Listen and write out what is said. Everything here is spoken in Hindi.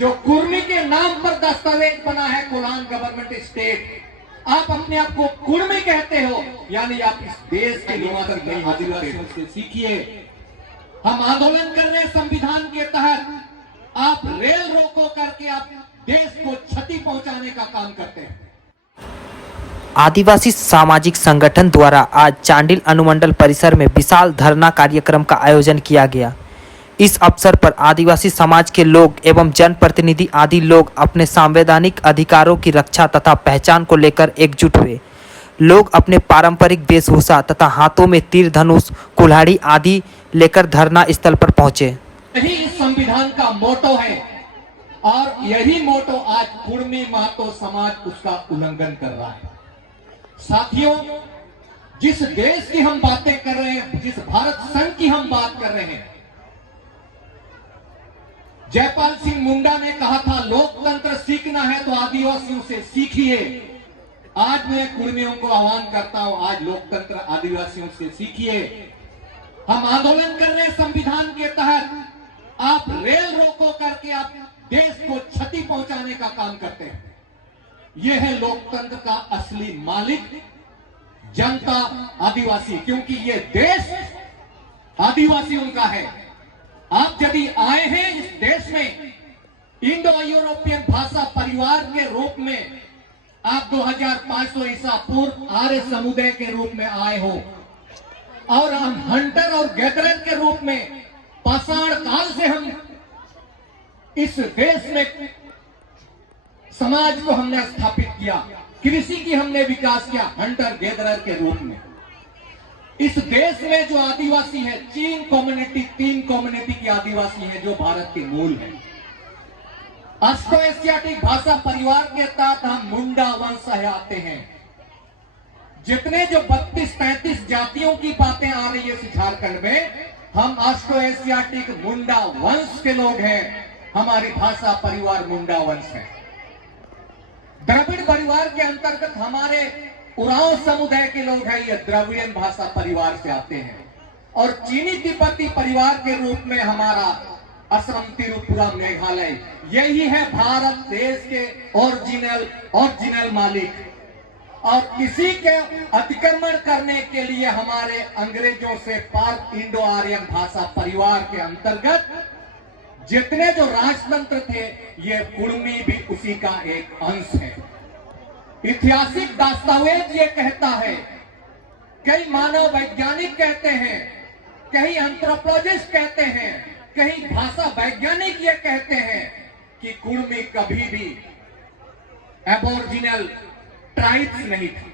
जो कुर्मी के नाम पर दस्तावेज बना है कोलान गवर्नमेंट स्टेट, आप अपने आप को कुर्मी कहते हो, यानी आप इस देश के निवासी नहीं हो। आदिवासियों से सीखिए। हम आंदोलन कर रहे हैं संविधान के तहत, आप रेल रोको करके आप देश को क्षति पहुंचाने का काम करते हैं। आदिवासी सामाजिक संगठन द्वारा आज चांडिल अनुमंडल परिसर में विशाल धरना कार्यक्रम का आयोजन किया गया। इस अवसर पर आदिवासी समाज के लोग एवं जनप्रतिनिधि आदि लोग अपने संवैधानिक अधिकारों की रक्षा तथा पहचान को लेकर एकजुट हुए। लोग अपने पारंपरिक वेशभूषा तथा हाथों में तीर धनुष कुल्हाड़ी आदि लेकर धरना स्थल पर पहुंचे। यही इस संविधान का मोटो है और यही मोटो आज कुर्मी महतो समाज उसका उल्लंघन कर रहा है। साथियों, जिस देश की हम बातें कर रहे हैं, जिस भारत संघ की हम बात कर रहे हैं, जयपाल सिंह मुंडा ने कहा था लोकतंत्र सीखना है तो आदिवासियों से सीखिए। आज मैं कुर्मियों को आह्वान करता हूं, आज लोकतंत्र आदिवासियों से सीखिए। हम आंदोलन कर रहे हैं संविधान के तहत, आप रेल रोको करके आप देश को क्षति पहुंचाने का काम करते हैं। यह है लोकतंत्र का असली मालिक जनता, आदिवासी, क्योंकि यह देश आदिवासियों का है। आप यदि आए हैं इस देश में इंडो यूरोपियन भाषा परिवार के रूप में, आप 2500 ईसा पूर्व आर्य समुदाय के रूप में आए हो और हम हंटर और गैदरर के रूप में पाषाण काल से हम इस देश में समाज को हमने स्थापित किया, कृषि की हमने विकास किया हंटर गैदरर के रूप में। इस देश में जो आदिवासी है, तीन कम्युनिटी की आदिवासी है जो भारत के मूल है। ऑस्ट्रो एशियाटिक भाषा परिवार के तहत हम मुंडा वंश आते हैं। जितने जो 32-33 जातियों की बातें आ रही है झारखंड में, हम ऑस्ट्रो एशियाटिक मुंडा वंश के लोग हैं। हमारी भाषा परिवार मुंडा वंश है। द्रविड़ परिवार के अंतर्गत हमारे उरांव समुदाय के लोग हैं, ये द्रविड़ियन भाषा परिवार से आते हैं। और चीनी तिब्बती परिवार के रूप में हमारा असम, त्रिपुरा, मेघालय, यही है भारत देश के ओरिजिनल मालिक। और इसी के अतिक्रमण करने के लिए हमारे अंग्रेजों से पाक इंडो आर्यन भाषा परिवार के अंतर्गत जितने जो राजतंत्र थे, ये कुर्मी भी उसी का एक अंश है। ऐतिहासिक दस्तावेज ये कहता है, कई मानव वैज्ञानिक कहते हैं, कई एंथ्रोपोलॉजिस्ट कहते हैं, कई भाषा वैज्ञानिक ये कहते हैं कि कुर्मी कभी भी एबोरिजिनल ट्राइब्स नहीं थी।